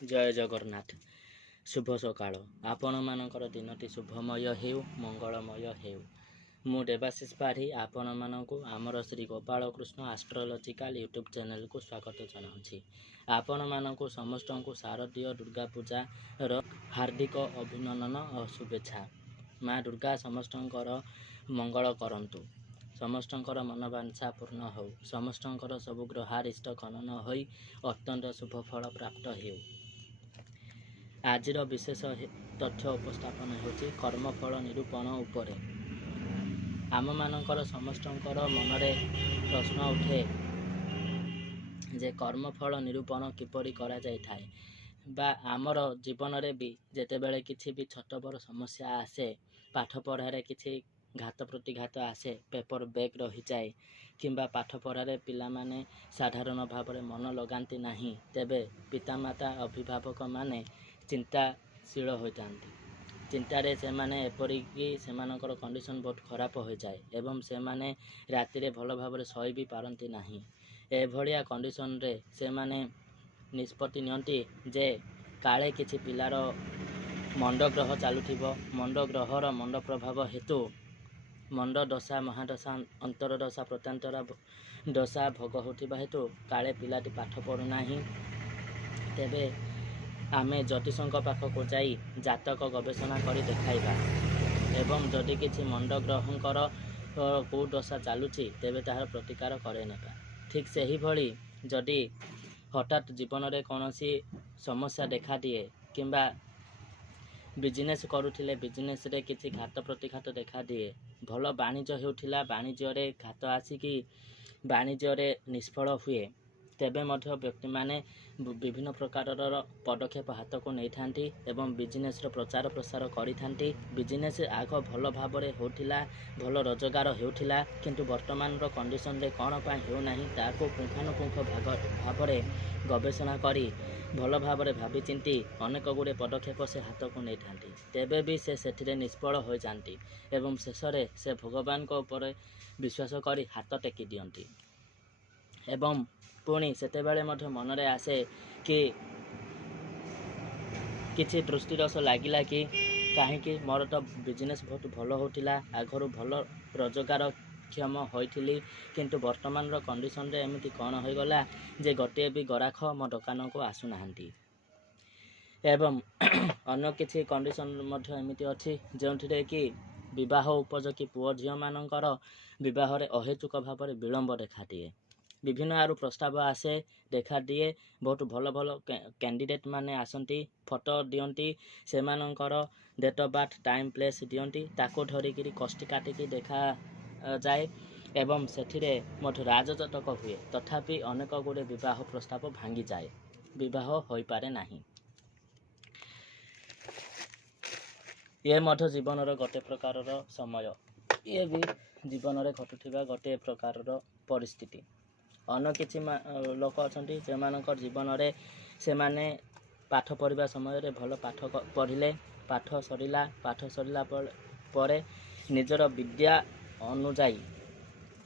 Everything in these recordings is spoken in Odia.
जय जगन्नाथ। शुभ सकाळ। आपणମାନଙ୍କର ଦିନଟି ଶୁଭମୟ ହେଉ, ମଙ୍ଗଳମୟ ହେଉ। ମୁଁ ଦେବାଶିଷ ପାଢ଼ୀ ଆପଣମାନଙ୍କୁ ଆମର ଶ୍ରୀ ଗୋପାଳ କୃଷ୍ଣ ଆଷ୍ଟ୍ରୋଲୋଜିକାଲ ୟୁଟ୍ୟୁବ୍ ଚ୍ୟାନେଲକୁ ସ୍ୱାଗତ ଜଣାଉଛି। ଆପଣମାନଙ୍କୁ ସମସ୍ତଙ୍କୁ ଶାରଦୀୟ ଦୁର୍ଗା ପୂଜାର ହାର୍ଦ୍ଦିକ ଅଭିନନ୍ଦନ ଓ ଶୁଭେଚ୍ଛା। ମା ଦୁର୍ଗା ସମସ୍ତଙ୍କର ମଙ୍ଗଳ କରନ୍ତୁ, ସମସ୍ତଙ୍କର ମନବାଞ୍ଛା ପୂର୍ଣ୍ଣ ହେଉ, ସମସ୍ତଙ୍କର ସବୁ ଗ୍ରହାରିଷ୍ଟ ଖନନ ହୋଇ ଅତ୍ୟନ୍ତ ଶୁଭ ଫଳ ପ୍ରାପ୍ତ ହେଉ। ଆଜିର ବିଶେଷ ତଥ୍ୟ ଉପସ୍ଥାପନ ହେଉଛି କର୍ମଫଳ ନିରୂପଣ ଉପରେ। ଆମମାନଙ୍କର ସମସ୍ତଙ୍କର ମନରେ ପ୍ରଶ୍ନ ଉଠେ ଯେ କର୍ମଫଳ ନିରୂପଣ କିପରି କରାଯାଇଥାଏ, ବା ଆମର ଜୀବନରେ ବି ଯେତେବେଳେ କିଛି ବି ଛୋଟ ବଡ଼ ସମସ୍ୟା ଆସେ, ପାଠ ପଢ଼ାରେ କିଛି ଘାତ ପ୍ରତିଘାତ ଆସେ, ପେପର ବ୍ୟାକ୍ ରହିଯାଏ କିମ୍ବା ପାଠ ପଢ଼ାରେ ପିଲାମାନେ ସାଧାରଣ ଭାବରେ ମନ ଲଗାନ୍ତି ନାହିଁ, ତେବେ ପିତାମାତା ଅଭିଭାବକମାନେ ଚିନ୍ତାଶୀଳ ହୋଇଥାନ୍ତି। ଚିନ୍ତାରେ ସେମାନେ ଏପରିକି ସେମାନଙ୍କର କଣ୍ଡିସନ୍ ବହୁତ ଖରାପ ହୋଇଯାଏ ଏବଂ ସେମାନେ ରାତିରେ ଭଲ ଭାବରେ ଶୋଇ ବି ପାରନ୍ତି ନାହିଁ। ଏଭଳିଆ କଣ୍ଡିସନରେ ସେମାନେ ନିଷ୍ପତ୍ତି ନିଅନ୍ତି ଯେ କାଳେ କିଛି ପିଲାର ମଣ୍ଡ ଗ୍ରହ ଚାଲୁଥିବ, ମଣ୍ଡ ଗ୍ରହର ମଣ୍ଡ ପ୍ରଭାବ ହେତୁ ମଣ୍ଡ ଦଶା, ମହାଦଶା, ଅନ୍ତର ଦଶା, ପ୍ରତ୍ୟନ୍ତରା ଦଶା ଭୋଗ ହେଉଥିବା ହେତୁ କାଳେ ପିଲାଟି ପାଠ ପଢ଼ୁନାହିଁ, ତେବେ ଆମେ ଜ୍ୟୋତିଷଙ୍କ ପାଖକୁ ଯାଇ ଜାତକ ଗବେଷଣା କରି ଦେଖାଇବା ଏବଂ ଯଦି କିଛି ମଣ୍ଡ ଗ୍ରହଙ୍କର କେଉଁ ଦଶା ଚାଲୁଛି ତେବେ ତାହାର ପ୍ରତିକାର କରି ନେବା। ଠିକ୍ ସେହିଭଳି ଯଦି ହଠାତ୍ ଜୀବନରେ କୌଣସି ସମସ୍ୟା ଦେଖାଦିଏ କିମ୍ବା ବିଜନେସ୍ କରୁଥିଲେ ବିଜନେସ୍ରେ କିଛି ଘାତ ପ୍ରତିଘାତ ଦେଖାଦିଏ, ଭଲ ବାଣିଜ୍ୟ ହେଉଥିଲା ବାଣିଜ୍ୟରେ ଘାତ ଆସିକି ବାଣିଜ୍ୟରେ ନିଷ୍ଫଳ ହୁଏ, ତେବେ ମଧ୍ୟ ବ୍ୟକ୍ତିମାନେ ବିଭିନ୍ନ ପ୍ରକାରର ପଦକ୍ଷେପ ହାତକୁ ନେଇଥାନ୍ତି ଏବଂ ବିଜନେସ୍ର ପ୍ରଚାର ପ୍ରସାର କରିଥାନ୍ତି। ବିଜନେସ୍ ଆଗ ଭଲ ଭାବରେ ହେଉଥିଲା, ଭଲ ରୋଜଗାର ହେଉଥିଲା, କିନ୍ତୁ ବର୍ତ୍ତମାନର କଣ୍ଡିସନରେ କ'ଣ ପାଇଁ ହେଉନାହିଁ ତାହାକୁ ପୁଙ୍ଖାନୁପୁଙ୍ଖ ଭାବରେ ଗବେଷଣା କରି ଭଲ ଭାବରେ ଭାବିଚିନ୍ତି ଅନେକ ଗୁଡ଼ିଏ ପଦକ୍ଷେପ ସେ ହାତକୁ ନେଇଥାନ୍ତି, ତେବେ ବି ସେ ସେଥିରେ ନିଷ୍ଫଳ ହୋଇଯାନ୍ତି ଏବଂ ଶେଷରେ ସେ ଭଗବାନଙ୍କ ଉପରେ ବିଶ୍ୱାସ କରି ହାତ ଟେକି ଦିଅନ୍ତି ଏବଂ ପୁଣି ସେତେବେଳେ ମଧ୍ୟ ମନରେ ଆସେ କି କିଛି ଦୃଷ୍ଟିଦୋଷ ଲାଗିଲା କି କାହିଁକି ମୋର ତ ବିଜନେସ୍ ବହୁତ ଭଲ ହେଉଥିଲା, ଆଗରୁ ଭଲ ରୋଜଗାରକ୍ଷମ ହୋଇଥିଲି, କିନ୍ତୁ ବର୍ତ୍ତମାନର କଣ୍ଡିସନରେ ଏମିତି କ'ଣ ହୋଇଗଲା ଯେ ଗୋଟିଏ ବି ଗରାଖ ମୋ ଦୋକାନକୁ ଆସୁନାହାନ୍ତି। ଏବଂ ଅନ୍ୟ କିଛି କଣ୍ଡିସନ୍ ମଧ୍ୟ ଏମିତି ଅଛି ଯେଉଁଥିରେ କି ବିବାହ ଉପଯୋଗୀ ପୁଅ ଝିଅମାନଙ୍କର ବିବାହରେ ଅହେତୁକ ଭାବରେ ବିଳମ୍ବ ଦେଖାଦିଏ। ବିଭିନ୍ନ ଆଡ଼ୁ ପ୍ରସ୍ତାବ ଆସେ, ଦେଖାଦିଏ, ବହୁତ ଭଲ ଭଲ କ୍ୟାଣ୍ଡିଡେଟ୍ ମାନେ ଆସନ୍ତି, ଫଟୋ ଦିଅନ୍ତି, ସେମାନଙ୍କର date of birth, time, place ଦିଅନ୍ତି, ତାକୁ ଧରିକିରି କଷ୍ଟି କାଟିକି ଦେଖାଯାଏ ଏବଂ ସେଥିରେ ମଧ୍ୟ ରାଜଜାତକ ହୁଏ, ତଥାପି ଅନେକ ଗୁଡ଼ିଏ ବିବାହ ପ୍ରସ୍ତାବ ଭାଙ୍ଗିଯାଏ, ବିବାହ ହୋଇପାରେ ନାହିଁ। ଇଏ ମଧ୍ୟ ଜୀବନର ଗୋଟେ ପ୍ରକାରର ସମୟ, ଇଏ ବି ଜୀବନରେ ଘଟୁଥିବା ଗୋଟିଏ ପ୍ରକାରର ପରିସ୍ଥିତି। ଅନ୍ୟ କିଛି ଲୋକ ଅଛନ୍ତି ସେମାନଙ୍କ ଜୀବନରେ ସେମାନେ ପାଠ ପଢ଼ିବା ସମୟରେ ଭଲ ପାଠ ପଢ଼ିଲେ, ପାଠ ସରିଲା ପରେ ନିଜର ବିଦ୍ୟା ଅନୁଯାୟୀ,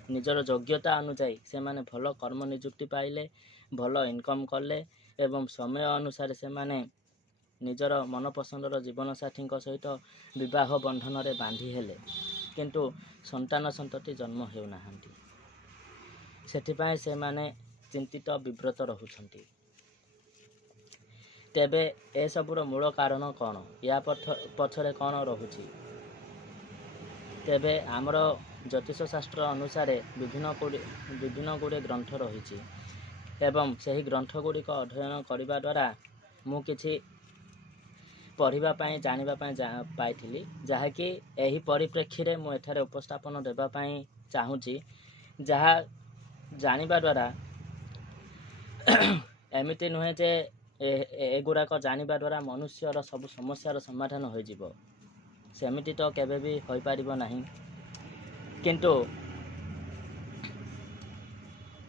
ନିଜର ଯୋଗ୍ୟତା ଅନୁଯାୟୀ ସେମାନେ ଭଲ କର୍ମ ନିଯୁକ୍ତି ପାଇଲେ, ଭଲ ଇନକମ୍ କଲେ ଏବଂ ସମୟ ଅନୁସାରେ ସେମାନେ ନିଜର ମନପସନ୍ଦର ଜୀବନସାଥୀଙ୍କ ସହିତ ବିବାହ ବନ୍ଧନରେ ବାନ୍ଧି ହେଲେ, କିନ୍ତୁ ସନ୍ତାନ ସନ୍ତତି ଜନ୍ମ ହେଉନାହାନ୍ତି। ସେଥିପାଇଁ ସେମାନେ ଚିନ୍ତିତ ବିବ୍ରତ ରହୁଛନ୍ତି। ତେବେ ଏସବୁର ମୂଳ କାରଣ କ'ଣ? ୟା ପଛରେ କ'ଣ ରହୁଛି? ତେବେ ଆମର ଜ୍ୟୋତିଷ ଶାସ୍ତ୍ର ଅନୁସାରେ ବିଭିନ୍ନ ଗୁଡ଼ିଏ ଗ୍ରନ୍ଥ ରହିଛି ଏବଂ ସେହି ଗ୍ରନ୍ଥ ଗୁଡ଼ିକ ଅଧ୍ୟୟନ କରିବା ଦ୍ୱାରା ମୁଁ କିଛି ପଢ଼ିବା ପାଇଁ ଜାଣିବା ପାଇଁ ପାଇଥିଲି, ଯାହାକି ଏହି ପରିପ୍ରେକ୍ଷୀରେ ମୁଁ ଏଠାରେ ଉପସ୍ଥାପନ ଦେବା ପାଇଁ ଚାହୁଁଛି। ଯାହା ଜାଣିବା ଦ୍ୱାରା ଏମିତି ନୁହେଁ ଯେ ଏଗୁଡ଼ାକ ଜାଣିବା ଦ୍ୱାରା ମନୁଷ୍ୟର ସବୁ ସମସ୍ୟାର ସମାଧାନ ହୋଇଯିବ, ସେମିତି ତ କେବେ ବି ହୋଇପାରିବ ନାହିଁ, କିନ୍ତୁ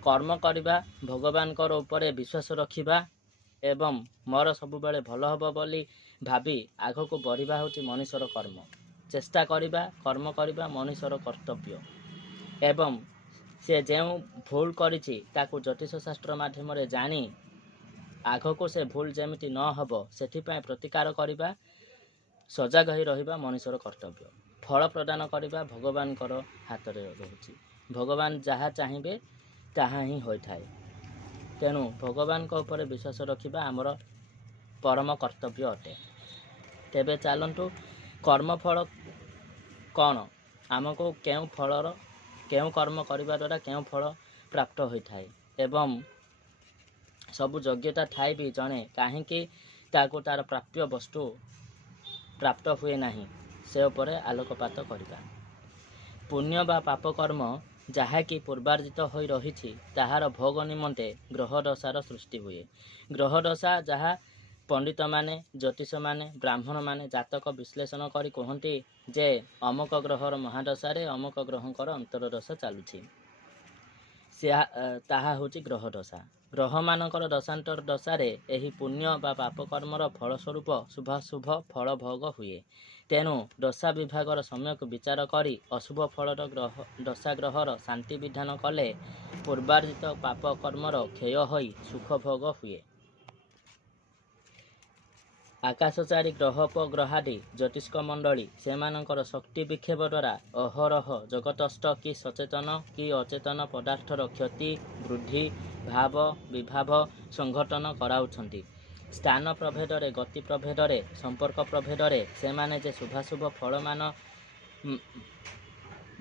କର୍ମ କରିବା, ଭଗବାନଙ୍କର ଉପରେ ବିଶ୍ୱାସ ରଖିବା ଏବଂ ମୋର ସବୁବେଳେ ଭଲ ହେବ ବୋଲି ଭାବି ଆଗକୁ ବଢ଼ିବା ହେଉଛି ମଣିଷର କର୍ମ। ଚେଷ୍ଟା କରିବା, କର୍ମ କରିବା ମଣିଷର କର୍ତ୍ତବ୍ୟ ଏବଂ ସେ ଯେଉଁ ଭୁଲ କରିଛି ତାକୁ ଜ୍ୟୋତିଷ ଶାସ୍ତ୍ର ମାଧ୍ୟମରେ ଜାଣି ଆଗକୁ ସେ ଭୁଲ ଯେମିତି ନ ହେବ ସେଥିପାଇଁ ପ୍ରତିକାର କରିବା, ସଜାଗ ହୋଇ ରହିବା ମଣିଷର କର୍ତ୍ତବ୍ୟ। ଫଳ ପ୍ରଦାନ କରିବା ଭଗବାନଙ୍କର ହାତରେ ରହୁଛି। ଭଗବାନ ଯାହା ଚାହିଁବେ ତାହା ହିଁ ହୋଇଥାଏ। ତେଣୁ ଭଗବାନଙ୍କ ଉପରେ ବିଶ୍ୱାସ ରଖିବା ଆମର ପରମ କର୍ତ୍ତବ୍ୟ ଅଟେ। ତେବେ ଚାଲନ୍ତୁ, କର୍ମଫଳ କ'ଣ? ଆମକୁ କେଉଁ କର୍ମ କରିବା ଦ୍ୱାରା କେଉଁ ଫଳ ପ୍ରାପ୍ତ ହୋଇଥାଏ ଏବଂ ସବୁ ଯୋଗ୍ୟତା ଥାଇ ବି ଜଣେ କାହିଁକି ତାକୁ ତା'ର ପ୍ରାପ୍ୟ ବସ୍ତୁ ପ୍ରାପ୍ତ ହୁଏ ନାହିଁ, ସେ ଉପରେ ଆଲୋକପାତ କରିବା। ପୁଣ୍ୟ ବା ପାପ କର୍ମ ଯାହାକି ପୂର୍ବାର୍ଜିତ ହୋଇ ରହିଛି ତାହାର ଭୋଗ ନିମନ୍ତେ ଗ୍ରହଦଶାର ସୃଷ୍ଟି ହୁଏ। ଗ୍ରହଦଶା ଯାହା ପଣ୍ଡିତମାନେ, ଜ୍ୟୋତିଷମାନେ, ବ୍ରାହ୍ମଣମାନେ ଜାତକ ବିଶ୍ଳେଷଣ କରି କୁହନ୍ତି ଯେ ଅମକ ଗ୍ରହର ମହାଦଶାରେ ଅମକ ଗ୍ରହଙ୍କର ଅନ୍ତରଦଶା ଚାଲୁଛି, ତାହା ହେଉଛି ଗ୍ରହଦଶା। ଗ୍ରହମାନଙ୍କର ଦଶାନ୍ତର ଦଶାରେ ଏହି ପୁଣ୍ୟ ବା ପାପ କର୍ମର ଫଳସ୍ୱରୂପ ଶୁଭାଶୁଭ ଫଳ ଭୋଗ ହୁଏ। ତେଣୁ ଦଶା ବିଭାଗର ସମ୍ୟକ ବିଚାର କରି ଅଶୁଭ ଫଳର ଦଶା ଗ୍ରହର ଶାନ୍ତି ବିଧାନ କଲେ ପୂର୍ବାର୍ଜିତ ପାପ କର୍ମର କ୍ଷୟ ହୋଇ ସୁଖ ଭୋଗ ହୁଏ। ଆକାଶଚାରୀ ଗ୍ରହୋପଗ୍ରହାଦି ଜ୍ୟୋତିଷ୍କ ମଣ୍ଡଳୀ ସେମାନଙ୍କର ଶକ୍ତି ବିକ୍ଷେପ ଦ୍ୱାରା ଅହରହ ଜଗତସ୍ଥ କି ସଚେତନ କି ଅଚେତନ ପଦାର୍ଥର କ୍ଷତି, ବୃଦ୍ଧି, ଭାବ ବିଭାବ ସଂଘଟନ କରାଉଛନ୍ତି। ସ୍ଥାନ ପ୍ରଭେଦରେ, ଗତି ପ୍ରଭେଦରେ, ସମ୍ପର୍କ ପ୍ରଭେଦରେ ସେମାନେ ଯେ ଶୁଭାଶୁଭ ଫଳମାନ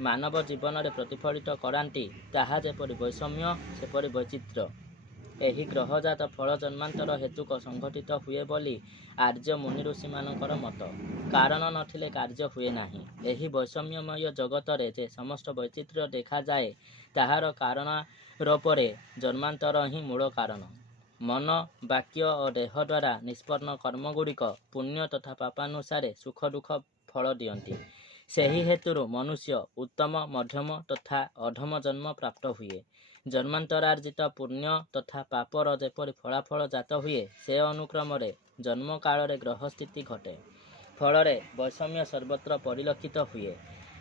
ମାନବ ଜୀବନରେ ପ୍ରତିଫଳିତ କରାନ୍ତି, ତାହା ଯେପରି ବୈଷମ୍ୟ ସେପରି ବୈଚିତ୍ର୍ୟ। ଏହି ଗ୍ରହଜାତ ଫଳ ଜନ୍ମାନ୍ତର ହେତୁକ ସଂଘଟିତ ହୁଏ ବୋଲି ଆର୍ଯ୍ୟ ମୁନିଋଷିମାନଙ୍କର ମତ। କାରଣ ନଥିଲେ କାର୍ଯ୍ୟ ହୁଏ ନାହିଁ। ଏହି ବୈଷମ୍ୟମୟ ଜଗତରେ ଯେ ସମସ୍ତ ବୈଚିତ୍ର୍ୟ ଦେଖାଯାଏ ତାହାର କାରଣାରୋପରେ ଜନ୍ମାନ୍ତର ହିଁ ମୂଳ କାରଣ। ମନ, ବାକ୍ୟ ଓ ଦେହ ଦ୍ୱାରା ନିଷ୍ପନ୍ନ କର୍ମଗୁଡ଼ିକ ପୁଣ୍ୟ ତଥା ପାପାନୁସାରେ ସୁଖ ଦୁଃଖ ଫଳ ଦିଅନ୍ତି। ସେହି ହେତୁରୁ ମନୁଷ୍ୟ ଉତ୍ତମ, ମଧ୍ୟମ ତଥା ଅଧମ ଜନ୍ମ ପ୍ରାପ୍ତ ହୁଏ। ଜନ୍ମାନ୍ତରାର୍ଜିତ ପୁଣ୍ୟ ତଥା ପାପର ଯେପରି ଫଳାଫଳ ଜାତ ହୁଏ, ସେ ଅନୁକ୍ରମରେ ଜନ୍ମକାଳରେ ଗ୍ରହସ୍ଥିତି ଘଟେ। ଫଳରେ ବୈଷମ୍ୟ ସର୍ବତ୍ର ପରିଲକ୍ଷିତ ହୁଏ।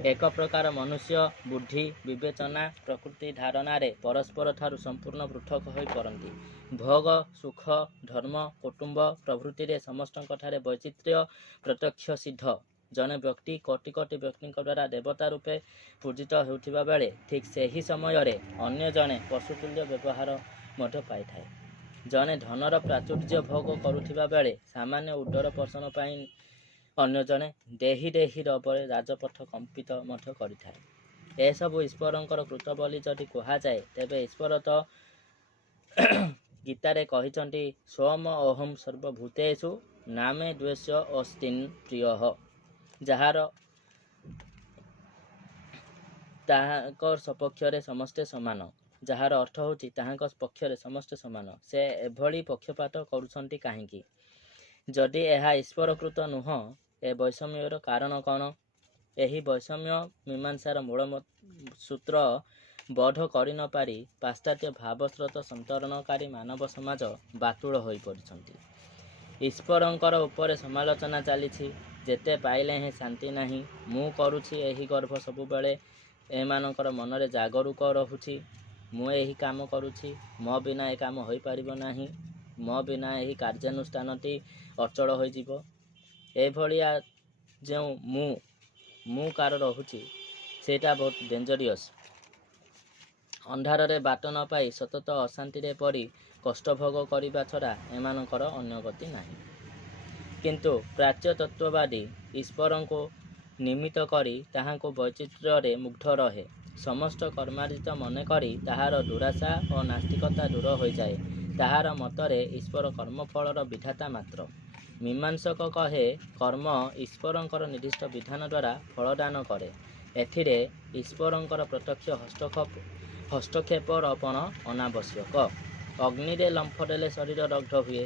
ଏକ ପ୍ରକାର ମନୁଷ୍ୟ ବୁଦ୍ଧି, ବିବେଚନା, ପ୍ରକୃତି ଧାରଣାରେ ପରସ୍ପରଠାରୁ ସମ୍ପୂର୍ଣ୍ଣ ପୃଥକ୍ ହୋଇ ପଡ଼ନ୍ତି। ଭୋଗ, ସୁଖ, ଧର୍ମ, କୁଟୁମ୍ବ ପ୍ରଭୃତିରେ ସମସ୍ତଙ୍କଠାରେ ବୈଚିତ୍ର୍ୟ ପ୍ରତ୍ୟକ୍ଷ ସିଦ୍ଧ। ଜଣେ ବ୍ୟକ୍ତି କୋଟି କୋଟି ବ୍ୟକ୍ତିଙ୍କ ଦ୍ୱାରା ଦେବତା ରୂପେ ପୂଜିତ ହେଉଥିବା ବେଳେ ଠିକ୍ ସେହି ସମୟରେ ଅନ୍ୟ ଜଣେ ପଶୁତୁଲ୍ୟ ବ୍ୟବହାର ମଧ୍ୟ ପାଇଥାଏ। ଜଣେ ଧନର ପ୍ରାଚୁର୍ଯ୍ୟ ଭୋଗ କରୁଥିବା ବେଳେ ସାମାନ୍ୟ ଉଦର ପୋଷଣ ପାଇଁ ଅନ୍ୟ ଜଣେ ଦେହି ଦେହି ଲୋଭରେ ରାଜପଥ କମ୍ପିତ ମଧ୍ୟ କରିଥାଏ। ଏସବୁ ଈଶ୍ୱରଙ୍କର କୃତ ବୋଲି ଯଦି କୁହାଯାଏ, ତେବେ ଈଶ୍ୱର ତ ଗୀତାରେ କହିଛନ୍ତି ସ୍ୱମ ଅହଂ ସର୍ବଭୂତେଷୁ ନାମେ ଦ୍ୱେଷ ଅସ୍ତିନ୍ ପ୍ରିୟଃ। ଯାହାର ତାହାଙ୍କ ସପକ୍ଷରେ ସମସ୍ତେ ସମାନ। ଯାହାର ଅର୍ଥ ହେଉଛି ତାହାଙ୍କ ପକ୍ଷରେ ସମସ୍ତେ ସମାନ। ସେ ଏଭଳି ପକ୍ଷପାତ କରୁଛନ୍ତି କାହିଁକି? ଯଦି ଏହା ଈଶ୍ୱରକୃତ ନୁହଁ, ଏ ବୈଷମ୍ୟର କାରଣ କ'ଣ? ଏହି ବୈଷମ୍ୟ ମୀମାଂସାର ମୂଳ ସୂତ୍ର ବୋଧ କରି ନ ପାରି ପାଶ୍ଚାତ୍ୟ ଭାବସ୍ରୋତ ସନ୍ତରଣକାରୀ ମାନବ ସମାଜ ବାତୁଳ ହୋଇପଡ଼ିଛନ୍ତି। ଈଶ୍ୱରଙ୍କର ଉପରେ ସମାଲୋଚନା ଚାଲିଛି। ଯେତେ ପାଇଲେ ହେଁ ଶାନ୍ତି ନାହିଁ। ମୁଁ କରୁଛି ଏହି ଗର୍ବ ସବୁବେଳେ ଏମାନଙ୍କର ମନରେ ଜାଗରୁକ ରହୁଛି। ମୁଁ ଏହି କାମ କରୁଛି, ମୋ ବିନା ଏ କାମ ହୋଇପାରିବ ନାହିଁ, ମୋ ବିନା ଏହି କାର୍ଯ୍ୟାନୁଷ୍ଠାନଟି ଅଚଳ ହୋଇଯିବ। ଏଭଳିଆ ଯେଉଁ ମୁଁ କାର ରହୁଛି, ସେଇଟା ବହୁତ ଡେଞ୍ଜରିୟସ୍। ଅନ୍ଧାରରେ ବାଟ ନ ପାଇ ସତତ ଅଶାନ୍ତିରେ ପଡ଼ି କଷ୍ଟ ଭୋଗ କରିବା ଛଡ଼ା ଏମାନଙ୍କର ଅନ୍ୟ ଗତି ନାହିଁ। କିନ୍ତୁ ପ୍ରାଚ୍ୟ ତତ୍ତ୍ୱବାଦୀ ଈଶ୍ୱରଙ୍କୁ ନିମିତ୍ତ କରି ତାହାଙ୍କୁ ବୈଚିତ୍ର୍ୟରେ ମୁଗ୍ଧ ରହେ। ସମସ୍ତ କର୍ମାର୍ଜିତ ମନେକରି ତାହାର ଦୁରାଶା ଓ ନାସ୍ତିକତା ଦୂର ହୋଇଯାଏ। ତାହାର ମତରେ ଈଶ୍ୱର କର୍ମଫଳର ବିଧାତା ମାତ୍ର। ମୀମାଂସକ କହେ, କର୍ମ ଈଶ୍ୱରଙ୍କର ନିର୍ଦ୍ଦିଷ୍ଟ ବିଧାନ ଦ୍ୱାରା ଫଳଦାନ କରେ। ଏଥିରେ ଈଶ୍ୱରଙ୍କର ପ୍ରତ୍ୟକ୍ଷ ହସ୍ତକ୍ଷେପ ରୋପଣ ଅନାବଶ୍ୟକ। ଅଗ୍ନିରେ ଲମ୍ଫ ଦେଲେ ଶରୀର ଦଗ୍ଧ ହୁଏ,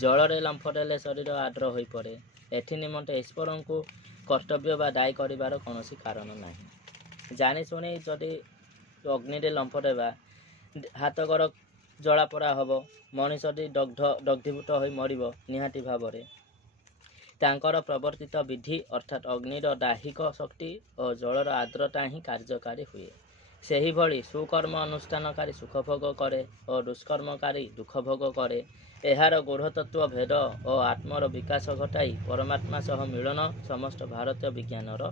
ଜଳରେ ଲମ୍ଫ ଦେଲେ ଶରୀର ଆର୍ଦ୍ର ହୋଇପଡ଼େ। ଏଥି ନିମନ୍ତେ ଈଶ୍ୱରଙ୍କୁ କର୍ତ୍ତବ୍ୟ ବା ଦାୟୀ କରିବାର କୌଣସି କାରଣ ନାହିଁ। ଜାଣିଶୁଣି ଯଦି ଅଗ୍ନିରେ ଲମ୍ଫ ଦେବା, ହାତ ଗୋଡ଼ ଜଳାପୋଡ଼ା ହେବ, ମଣିଷଟି ଦଗ୍ଧୀଭୂତ ହୋଇ ମରିବ ନିହାତି ଭାବରେ। ତାଙ୍କର ପ୍ରବର୍ତ୍ତିତ ବିଧି ଅର୍ଥାତ୍ ଅଗ୍ନିର ଦାହିକ ଶକ୍ତି ଓ ଜଳର ଆର୍ଦ୍ରତା ହିଁ କାର୍ଯ୍ୟକାରୀ ହୁଏ। ସେହିଭଳି ସୁକର୍ମ ଅନୁଷ୍ଠାନକାରୀ ସୁଖ ଭୋଗ କରେ ଓ ଦୁଷ୍କର୍ମକାରୀ ଦୁଃଖ ଭୋଗ କରେ। ଏହାର ଗୂଢ଼ତତ୍ତ୍ୱ ଭେଦ ଓ ଆତ୍ମର ବିକାଶ ଘଟାଇ ପରମାତ୍ମା ସହ ମିଳନ ସମସ୍ତ ଭାରତୀୟ ବିଜ୍ଞାନର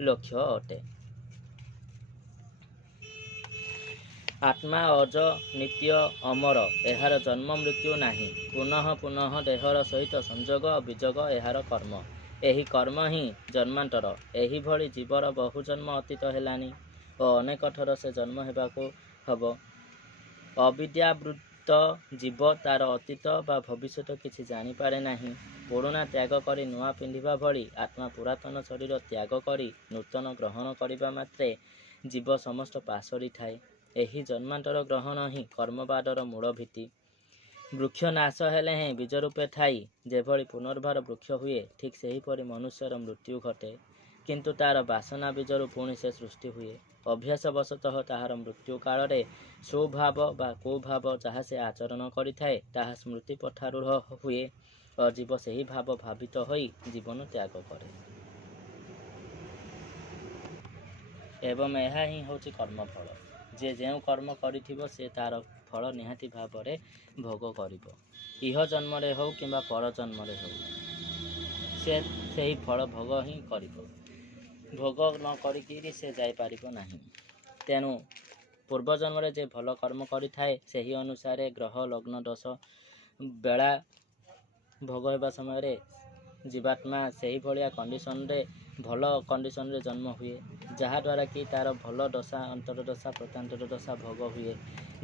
ଲକ୍ଷ୍ୟ ଅଟେ। ଆତ୍ମା ଅଜ ନିତ୍ୟ ଅମର, ଏହାର ଜନ୍ମ ମୃତ୍ୟୁ ନାହିଁ। ପୁନଃ ପୁନଃ ଦେହର ସହିତ ସଂଯୋଗ ବିଯୋଗ ଏହାର କର୍ମ। ଏହି କର୍ମ ହିଁ ଜନ୍ମାନ୍ତର। ଏହିଭଳି ଜୀବର ବହୁ ଜନ୍ମ ଅତୀତ ହେଲାଣି ଓ ଅନେକ ଥର ସେ ଜନ୍ମ ହେବାକୁ ହେବ। ଅବିଦ୍ୟାବୃତ୍ତ ଜୀବ ତାର ଅତୀତ ବା ଭବିଷ୍ୟତ କିଛି ଜାଣିପାରେ ନାହିଁ। ପୁରୁଣା ତ୍ୟାଗ କରି ନୂଆ ପିନ୍ଧିବା ଭଳି ଆତ୍ମା ପୁରାତନ ଶରୀର ତ୍ୟାଗ କରି ନୂତନ ଗ୍ରହଣ କରିବା ମାତ୍ରେ ଜୀବ ସମସ୍ତ ପାସୋରିଥାଏ। ଏହି ଜନ୍ମାନ୍ତର ଗ୍ରହଣ ହିଁ କର୍ମବାଦର ମୂଳ ଭିତ୍ତି। ବୃକ୍ଷ ନାଶ ହେଲେ ହିଁ ବୀଜ ରୂପେ ଥାଇ ଯେଭଳି ପୁନର୍ବାର ବୃକ୍ଷ ହୁଏ, ଠିକ୍ ସେହିପରି ମନୁଷ୍ୟର ମୃତ୍ୟୁ ଘଟେ। କିନ୍ତୁ ତାର ବାସନା ବୀଜରୁ ପୁଣି ସେ ସୃଷ୍ଟି ହୁଏ। ଅଭ୍ୟାସବଶତଃ ତାହାର ମୃତ୍ୟୁ କାଳରେ ସୁଭାବ ବା କୁଭାବ ଯାହା ସେ ଆଚରଣ କରିଥାଏ, ତାହା ସ୍ମୃତି ପଥାରୂଢ଼ ହୁଏ ଓ ଜୀବ ସେହି ଭାବ ଭାବିତ ହୋଇ ଜୀବନ ତ୍ୟାଗ କରେ। ଏବଂ ଏହା ହିଁ ହେଉଛି କର୍ମଫଳ। ଯେ ଯେଉଁ କର୍ମ କରିଥିବ ସେ ତାର ଫଳ ନିହାତି ଭାବରେ ଭୋଗ କରିବ। ଇହ ଜନ୍ମରେ ହେଉ କିମ୍ବା ପର ଜନ୍ମରେ ହେଉ, ସେ ସେହି ଫଳ ଭୋଗ ହିଁ କରିବ। ଭୋଗ ନ କରିକିରି ସେ ଯାଇପାରିବ ନାହିଁ। ତେଣୁ ପୂର୍ବଜନ୍ମରେ ଯେ ଭଲ କର୍ମ କରିଥାଏ, ସେହି ଅନୁସାରେ ଗ୍ରହ ଲଗ୍ନ ଦୋଷ ବେଳା ଭୋଗ ହେବା ସମୟରେ ଜୀବାତ୍ମା ସେହିଭଳିଆ କଣ୍ଡିସନରେ ଭଲ କଣ୍ଡିସନରେ ଜନ୍ମ ହୁଏ, ଯାହାଦ୍ୱାରା କି ତାର ଭଲ ଦଶା ଅନ୍ତର୍ଦଶା ପ୍ରତ୍ୟନ୍ତର ଦଶା ଭୋଗ ହୁଏ।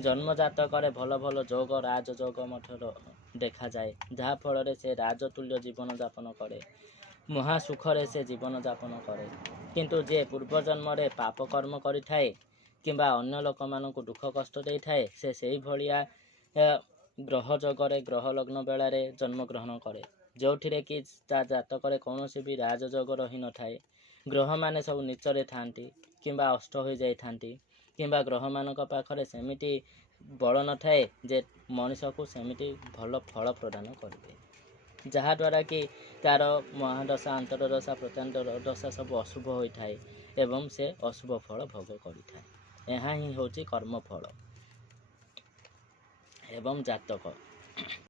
ଜନ୍ମଜାତ କରେ ଭଲ ଭଲ ଯୋଗ ରାଜଯୋଗ ମଧ୍ୟ ଦେଖାଯାଏ, ଯାହାଫଳରେ ସେ ରାଜତୁଲ୍ୟ ଜୀବନଯାପନ କରେ, ମହାସୁଖରେ ସେ ଜୀବନଯାପନ କରେ। କିନ୍ତୁ ଯେ ପୂର୍ବଜନ୍ମରେ ପାପ କର୍ମ କରିଥାଏ କିମ୍ବା ଅନ୍ୟ ଲୋକମାନଙ୍କୁ ଦୁଃଖ କଷ୍ଟ ଦେଇଥାଏ, ସେ ସେହିଭଳିଆ ଗ୍ରହ ଯୋଗରେ ଗ୍ରହ ଲଗ୍ନ ବେଳାରେ ଜନ୍ମଗ୍ରହଣ କରେ, ଯେଉଁଥିରେ କି ତା ଜାତକରେ କୌଣସି ବି ରାଜଯୋଗ ରହିନଥାଏ। ଗ୍ରହମାନେ ସବୁ ନିଚରେ ଥାନ୍ତି କିମ୍ବା ଅଷ୍ଟ ହୋଇଯାଇଥାନ୍ତି, କିମ୍ବା ଗ୍ରହମାନଙ୍କ ପାଖରେ ସେମିତି ବଳ ନଥାଏ ଯେ ମଣିଷକୁ ସେମିତି ଭଲ ଫଳ ପ୍ରଦାନ କରିବେ, ଯାହାଦ୍ୱାରା କି ତାର ମହାଦଶା ଅନ୍ତର୍ଦଶା ପ୍ରତ୍ୟନ୍ତର ଦଶା ସବୁ ଅଶୁଭ ହୋଇଥାଏ ଏବଂ ସେ ଅଶୁଭ ଫଳ ଭୋଗ କରିଥାଏ। ଏହା ହିଁ ହେଉଛି କର୍ମଫଳ ଏବଂ ଜାତକ।